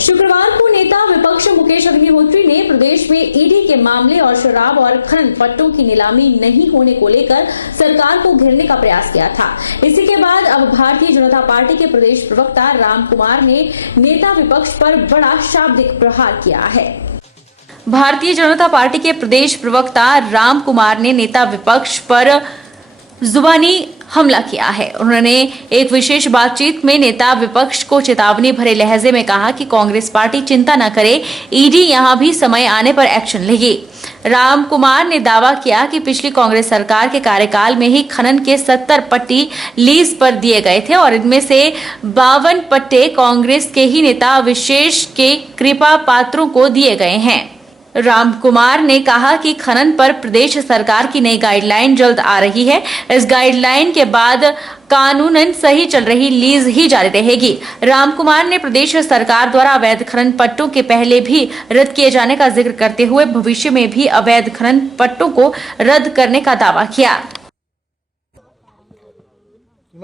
शुक्रवार को नेता विपक्ष मुकेश अग्निहोत्री ने प्रदेश में ईडी के मामले और शराब और खनन पट्टों की नीलामी नहीं होने को लेकर सरकार को घेरने का प्रयास किया था। इसी के बाद अब भारतीय जनता पार्टी के प्रदेश प्रवक्ता राम कुमार ने नेता विपक्ष पर बड़ा शाब्दिक प्रहार किया है। भारतीय जनता पार्टी के प्रदेश प्रवक्ता राम कुमार ने नेता विपक्ष पर जुबानी हमला किया है। उन्होंने एक विशेष बातचीत में नेता विपक्ष को चेतावनी भरे लहजे में कहा कि कांग्रेस पार्टी चिंता न करे, ईडी यहां भी समय आने पर एक्शन लेगी। राम कुमार ने दावा किया कि पिछली कांग्रेस सरकार के कार्यकाल में ही खनन के 70 पट्टे लीज पर दिए गए थे और इनमें से 52 पट्टे कांग्रेस के ही नेता विशेष के कृपा पात्रों को दिए गए हैं। राम कुमार ने कहा कि खनन पर प्रदेश सरकार की नई गाइडलाइन जल्द आ रही है। इस गाइडलाइन के बाद कानूनन सही चल रही लीज ही जारी रहेगी। राम कुमार ने प्रदेश सरकार द्वारा अवैध खनन पट्टों के पहले भी रद्द किए जाने का जिक्र करते हुए भविष्य में भी अवैध खनन पट्टों को रद्द करने का दावा किया।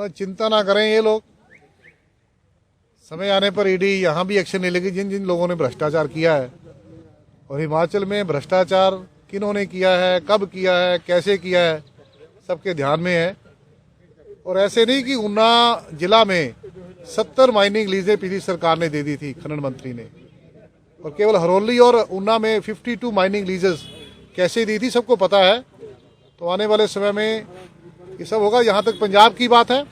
चिंता ना करें ये लोग, समय आने पर ईडी यहाँ भी एक्शन ले लेगी। जिन जिन लोगों ने भ्रष्टाचार किया है, और हिमाचल में भ्रष्टाचार किन्होंने किया है, कब किया है, कैसे किया है, सबके ध्यान में है। और ऐसे नहीं कि ऊना जिला में 70 माइनिंग लीजें पिछली सरकार ने दे दी थी, खनन मंत्री ने, और केवल हरोली और ऊना में 52 माइनिंग लीजेस कैसे दी थी सबको पता है। तो आने वाले समय में ये सब होगा। यहाँ तक पंजाब की बात है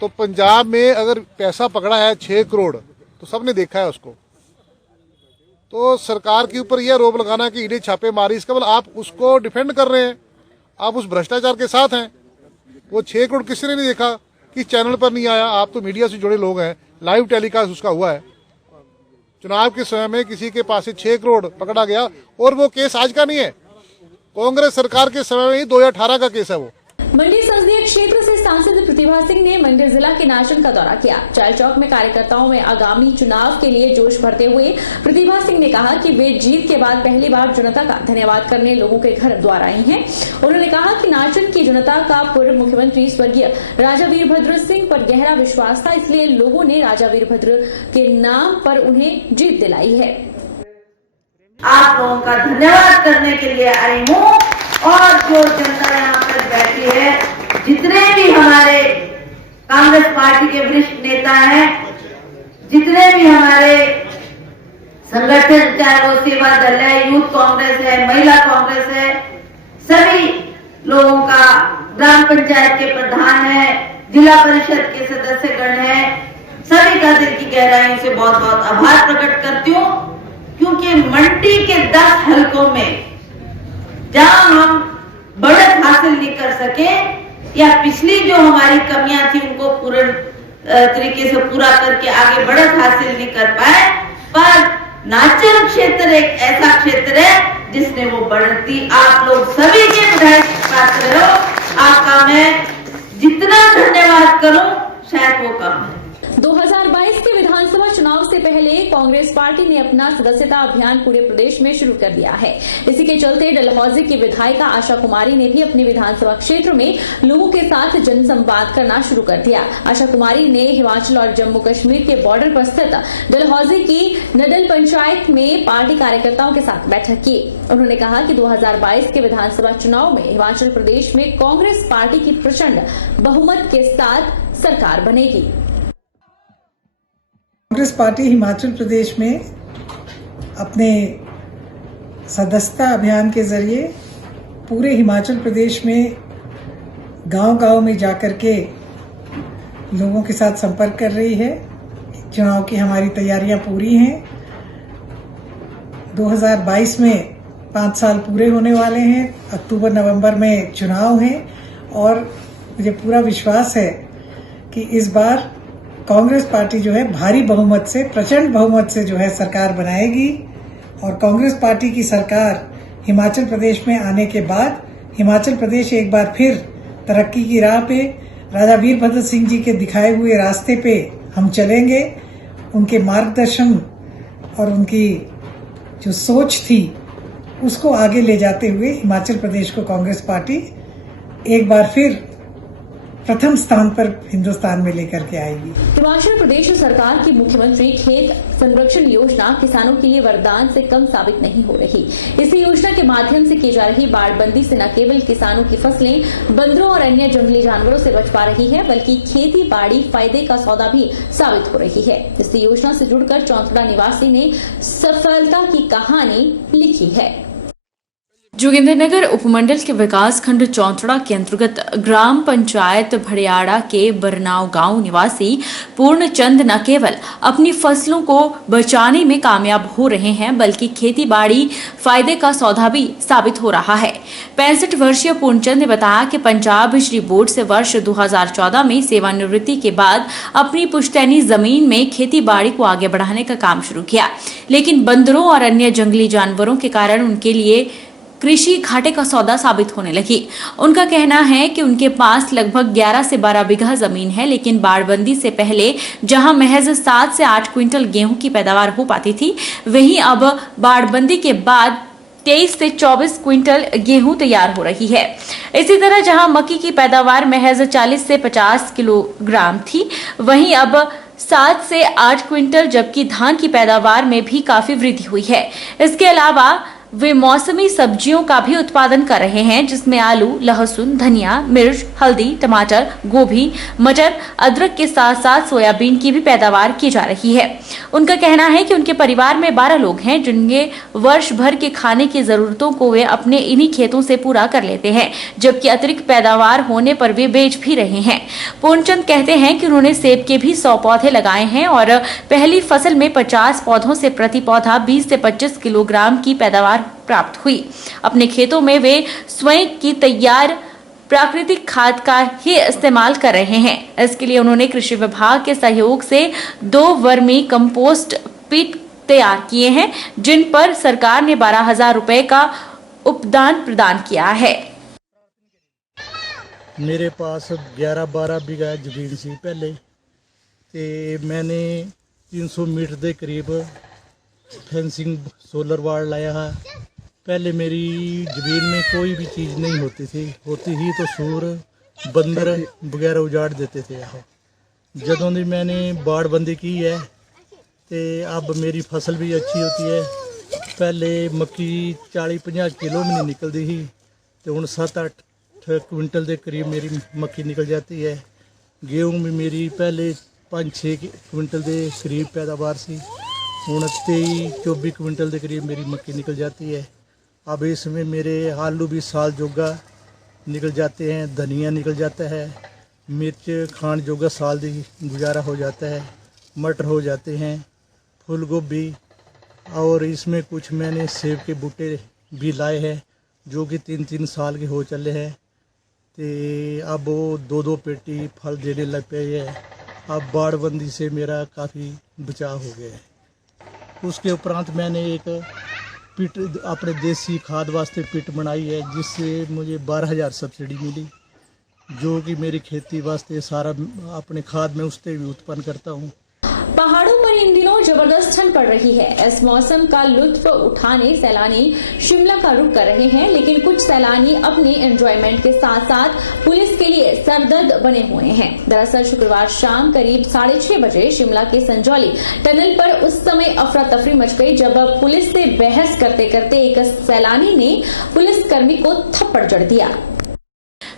तो पंजाब में अगर पैसा पकड़ा है 6 करोड़ तो सबने देखा है उसको। तो सरकार के ऊपर यह आरोप लगाना कि ईडी छापे मारी, इसका मतलब आप उसको डिफेंड कर रहे हैं, आप उस भ्रष्टाचार के साथ हैं। वो 6 करोड़ किसी ने नहीं देखा, कि चैनल पर नहीं आया। आप तो मीडिया से जुड़े लोग हैं, लाइव टेलीकास्ट उसका हुआ है। चुनाव के समय में किसी के पास से 6 करोड़ पकड़ा गया, और वो केस आज का नहीं है, कांग्रेस सरकार के समय में ही 2018 का केस है वो। मंडी संसदीय क्षेत्र से सांसद प्रतिभा सिंह ने मंडी जिला के नाचन का दौरा किया। चायल चौक में कार्यकर्ताओं में आगामी चुनाव के लिए जोश भरते हुए प्रतिभा सिंह ने कहा कि वे जीत के बाद पहली बार जनता का धन्यवाद करने लोगों के घर द्वार आई हैं। उन्होंने कहा कि नाचन की जनता का पूर्व मुख्यमंत्री स्वर्गीय राजा वीरभद्र सिंह पर गहरा विश्वास था, इसलिए लोगों ने राजा वीरभद्र के नाम पर उन्हें जीत दिलाई है। आप लोगों का धन्यवाद करने के लिए आई हूँ। और जो जनता यहाँ पर बैठी है, जितने भी हमारे कांग्रेस पार्टी के वरिष्ठ नेता हैं, जितने भी हमारे संगठन, चाहे वो सेवा दल है, यूथ कांग्रेस है, महिला कांग्रेस है, सभी लोगों का, ग्राम पंचायत के प्रधान है, जिला परिषद के सदस्यगण है, सभी का दिल की गहराई से बहुत बहुत आभार प्रकट करती हूँ। क्योंकि मंडी के 10 हलकों में जहां हम बढ़त हासिल नहीं कर सके, या पिछली जो हमारी कमियां थी उनको पूर्ण तरीके से पूरा करके आगे बढ़त हासिल नहीं कर पाए, पर नाचन क्षेत्र एक ऐसा क्षेत्र है जिसने वो बढ़ती, आप लोग सभी के विधायक पात्र हो। आपका मैं जितना धन्यवाद करूं शायद वो कम है। 2022 के विधानसभा चुनाव से पहले कांग्रेस पार्टी ने अपना सदस्यता अभियान पूरे प्रदेश में शुरू कर दिया है। इसी के चलते डलहौजी की विधायिका आशा कुमारी ने भी अपने विधानसभा क्षेत्र में लोगों के साथ जनसंवाद करना शुरू कर दिया। आशा कुमारी ने हिमाचल और जम्मू कश्मीर के बॉर्डर पर स्थित डलहौजी की नडल पंचायत में पार्टी कार्यकर्ताओं के साथ बैठक की। उन्होंने कहा कि 2022 के विधानसभा चुनाव में हिमाचल प्रदेश में कांग्रेस पार्टी की प्रचंड बहुमत के साथ सरकार बनेगी। कांग्रेस पार्टी हिमाचल प्रदेश में अपने सदस्यता अभियान के जरिए पूरे हिमाचल प्रदेश में गांव-गांव में जाकर के लोगों के साथ संपर्क कर रही है। चुनाव की हमारी तैयारियां पूरी हैं। 2022 में 5 साल पूरे होने वाले हैं। अक्टूबर नवंबर में चुनाव है और मुझे पूरा विश्वास है कि इस बार कांग्रेस पार्टी जो है भारी बहुमत से, प्रचंड बहुमत से जो है सरकार बनाएगी। और कांग्रेस पार्टी की सरकार हिमाचल प्रदेश में आने के बाद हिमाचल प्रदेश एक बार फिर तरक्की की राह पे, राजा वीरभद्र सिंह जी के दिखाए हुए रास्ते पे हम चलेंगे। उनके मार्गदर्शन और उनकी जो सोच थी उसको आगे ले जाते हुए हिमाचल प्रदेश को कांग्रेस पार्टी एक बार फिर प्रथम स्थान पर हिंदुस्तान में लेकर के आएगी। हिमाचल प्रदेश सरकार की मुख्यमंत्री खेत संरक्षण योजना किसानों के लिए वरदान से कम साबित नहीं हो रही। इस योजना के माध्यम से की जा रही बाड़बंदी से न केवल किसानों की फसलें बंदरों और अन्य जंगली जानवरों से बच पा रही है, बल्कि खेती बाड़ी फायदे का सौदा भी साबित हो रही है। इस योजना से जुड़कर चौंतड़ा निवासी ने सफलता की कहानी लिखी है। जोगिंद्रनगर उपमंडल के विकास खंड चौंतड़ा के अंतर्गत ग्राम पंचायत भड़ियाड़ा के बरनाव गांव निवासी पूर्णचंद न केवल अपनी फसलों को बचाने में कामयाब हो रहे हैं, बल्कि खेती बाड़ी फायदे का सौदा भी साबित हो रहा है। 65 वर्षीय पूर्णचंद ने बताया कि पंजाब बिजली बोर्ड से वर्ष 2014 में सेवानिवृत्ति के बाद अपनी पुश्तैनी जमीन में खेती बाड़ी को आगे बढ़ाने का काम शुरू किया, लेकिन बंदरों और अन्य जंगली जानवरों के कारण उनके लिए कृषि घाटे का सौदा साबित होने लगी। उनका कहना है कि उनके पास लगभग 11 से 12 बीघा जमीन है, लेकिन बाड़बंदी से पहले जहां महज 7 से 8 क्विंटल गेहूं की पैदावार हो पाती थी, वहीं अब बाड़बंदी के बाद 23 से 24 क्विंटल गेहूं तैयार हो रही है। इसी तरह जहां मक्की की पैदावार महज 40 से 50 किलोग्राम थी, वहीं अब 7 से 8 क्विंटल, जबकि धान की पैदावार में भी काफी वृद्धि हुई है। इसके अलावा वे मौसमी सब्जियों का भी उत्पादन कर रहे हैं, जिसमें आलू, लहसुन, धनिया, मिर्च, हल्दी, टमाटर, गोभी, मटर, अदरक के साथ साथ सोयाबीन की भी पैदावार की जा रही है। उनका कहना है कि उनके परिवार में 12 लोग हैं, जिनके वर्ष भर के खाने की जरूरतों को वे अपने इन्हीं खेतों से पूरा कर लेते हैं, जबकि अतिरिक्त पैदावार होने पर वे बेच भी रहे हैं। पूर्णचंद कहते हैं कि उन्होंने सेब के भी 100 पौधे लगाए हैं और पहली फसल में 50 पौधों से प्रति पौधा 20 से 25 किलोग्राम की पैदावार प्राप्त हुई। अपने खेतों में वे स्वयं की तैयार प्राकृतिक खाद का ही इस्तेमाल कर रहे हैं। इसके लिए उन्होंने कृषि विभाग के सहयोग से 2 वर्मी कंपोस्ट पिट तैयार किए हैं, जिन पर सरकार ने 12,000 रुपए का उपदान प्रदान किया है। मेरे पास 11-12 बीघा जमीन सी पहले, ते मैंने 300 मीटर के करीब फेंसिंग सोलर वाल लाया है। पहले मेरी जमीन में कोई भी चीज़ नहीं होती थी तो सूर बंदर वगैरह उजाड़ देते थे। जदों दी मैंने बाड़बंदी की है तो अब मेरी फसल भी अच्छी होती है। पहले मक्की 40-50 किलो में नहीं निकलती थी, तो हुण 7-8 क्विंटल के करीब मेरी मक्की निकल जाती है। गेहूँ भी मेरी पहले 5-6 क्विंटल के करीब पैदावार सी, हुण 23-24 क्विंटल के करीब मेरी मक्की निकल जाती है। अब इसमें मेरे आलू भी साल जोगा निकल जाते हैं, धनिया निकल जाता है, मिर्च खान जोगा साल दी गुजारा हो जाता है, मटर हो जाते हैं, फूल गोभी, और इसमें कुछ मैंने सेब के बूटे भी लाए हैं जो कि 3-3 साल के हो चले हैं। तो अब वो 2-2 पेटी फल देने लग पे है। अब बाड़बंदी से मेरा काफ़ी बचाव हो गया है। उसके उपरांत मैंने एक पिट अपने देसी खाद वास्ते पिट बनाई है, जिससे मुझे 12,000 सब्सिडी मिली, जो कि मेरी खेती वास्ते सारा अपने खाद में उससे भी उत्पन्न करता हूँ। पहाड़ों पर इन दिनों जबरदस्त ठंड पड़ रही है। इस मौसम का लुत्फ उठाने सैलानी शिमला का रुख कर रहे हैं, लेकिन कुछ सैलानी अपने एंजॉयमेंट के साथ साथ पुलिस के लिए सरदर्द बने हुए हैं। दरअसल शुक्रवार शाम करीब 6:30 बजे शिमला के संजौली टनल पर उस समय अफरा तफरी मच गई, जब पुलिस से बहस करते करते एक सैलानी ने पुलिसकर्मी को थप्पड़ जड़ दिया।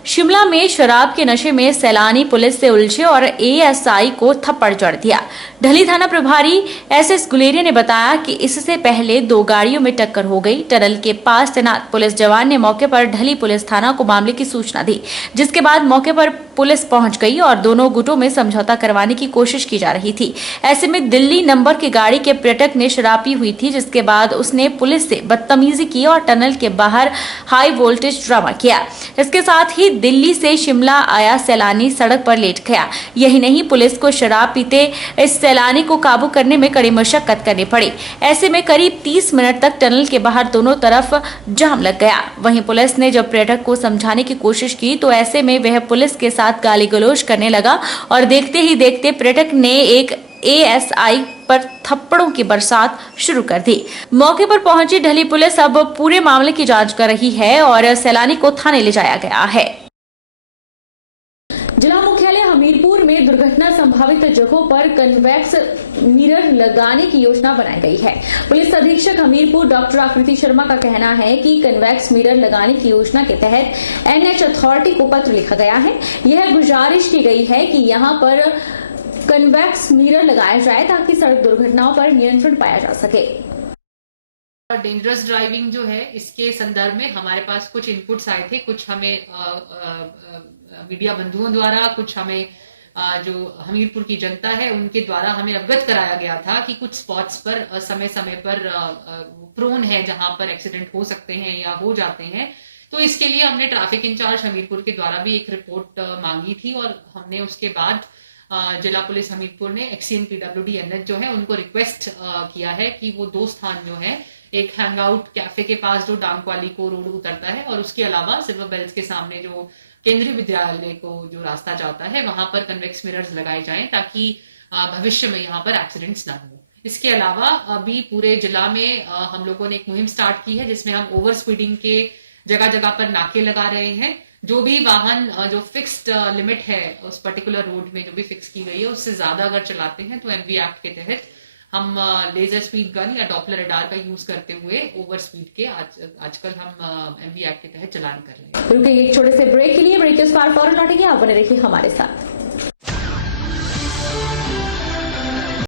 शिमला में शराब के नशे में सैलानी पुलिस से उलझे और एएसआई को थप्पड़ जड़ दिया। ढली थाना प्रभारी एसएस गुलेरिया ने बताया कि इससे पहले 2 गाड़ियों में टक्कर हो गई। टनल के पास तैनात पुलिस जवान ने मौके पर ढली पुलिस थाना को मामले की सूचना दी, जिसके बाद मौके पर पुलिस पहुंच गई और दोनों गुटों में समझौता करवाने की कोशिश की जा रही थी। ऐसे में दिल्ली नंबर की गाड़ी के पर्यटक ने शराब पी हुई थी, जिसके बाद उसने पुलिस से बदतमीजी की और टनल के बाहर हाई वोल्टेज ड्रामा किया। इसके साथ ही दिल्ली से शिमला आया सैलानी सड़क पर लेट गया। यही नहीं, पुलिस को शराब पीते इस सैलानी को काबू करने में कड़ी मशक्कत करनी पड़ी। ऐसे में करीब 30 मिनट तक टनल के बाहर दोनों तरफ जाम लग गया। वहीं पुलिस ने जब पर्यटक को समझाने की कोशिश की तो ऐसे में वह पुलिस के साथ गाली गलौज करने लगा और देखते ही देखते पर्यटक ने एक एएसआई पर थप्पड़ों की बरसात शुरू कर दी। मौके पर पहुंची ढली पुलिस अब पूरे मामले की जांच कर रही है और सैलानी को थाने ले जाया गया है। जिला प्रभावित जगहों पर कन्वेक्स मिरर लगाने की योजना बनाई गई है। पुलिस अधीक्षक हमीरपुर डॉक्टर आकृति शर्मा का कहना है कि कन्वेक्स मिरर लगाने की योजना के तहत एनएच अथॉरिटी को पत्र लिखा गया है। यह गुजारिश की गई है कि यहां पर कन्वेक्स मिरर लगाया जाए ताकि सड़क दुर्घटनाओं पर नियंत्रण पाया जा सके। डेंजरस ड्राइविंग जो है, इसके संदर्भ में हमारे पास कुछ इनपुट्स आए थे, कुछ हमें मीडिया बंधुओं द्वारा, कुछ हमें जो हमीरपुर की जनता है उनके द्वारा हमें अवगत कराया गया था कि कुछ स्पॉट्स पर समय समय पर प्रोन है जहां पर एक्सीडेंट हो सकते हैं या हो जाते हैं। तो इसके लिए हमने ट्रैफिक इंचार्ज हमीरपुर के द्वारा भी एक रिपोर्ट मांगी थी और हमने उसके बाद जिला पुलिस हमीरपुर ने एक्सीएन पीडब्ल्यूडी एनएच जो है उनको रिक्वेस्ट किया है कि वो 2 स्थान जो है, एक हैंगआउट कैफे के पास जो डांगवाली को रोड उतरता है और उसके अलावा सिल्वर बेल्स के सामने जो केंद्रीय विद्यालय को जो रास्ता जाता है वहां पर कन्वेक्स मिरर्स लगाए जाएं ताकि भविष्य में यहाँ पर एक्सीडेंट्स ना हो। इसके अलावा अभी पूरे जिला में हम लोगों ने एक मुहिम स्टार्ट की है जिसमें हम ओवर स्पीडिंग के जगह जगह पर नाके लगा रहे हैं। जो भी वाहन जो फिक्स्ड लिमिट है उस पर्टिकुलर रोड में जो भी फिक्स की गई है उससे ज्यादा अगर चलाते हैं तो एमवी एक्ट के तहत हम लेजर स्पीड गन या डॉपलर रडार का यूज करते हुए ओवर स्पीड के आजकल हम एमवी एक्ट के तहत चालान कर रहे हैं। रुके एक छोटे से ब्रेक के लिए, ब्रेक के उस पार फौरन लौटेंगे, आप बने रहिए हमारे साथ।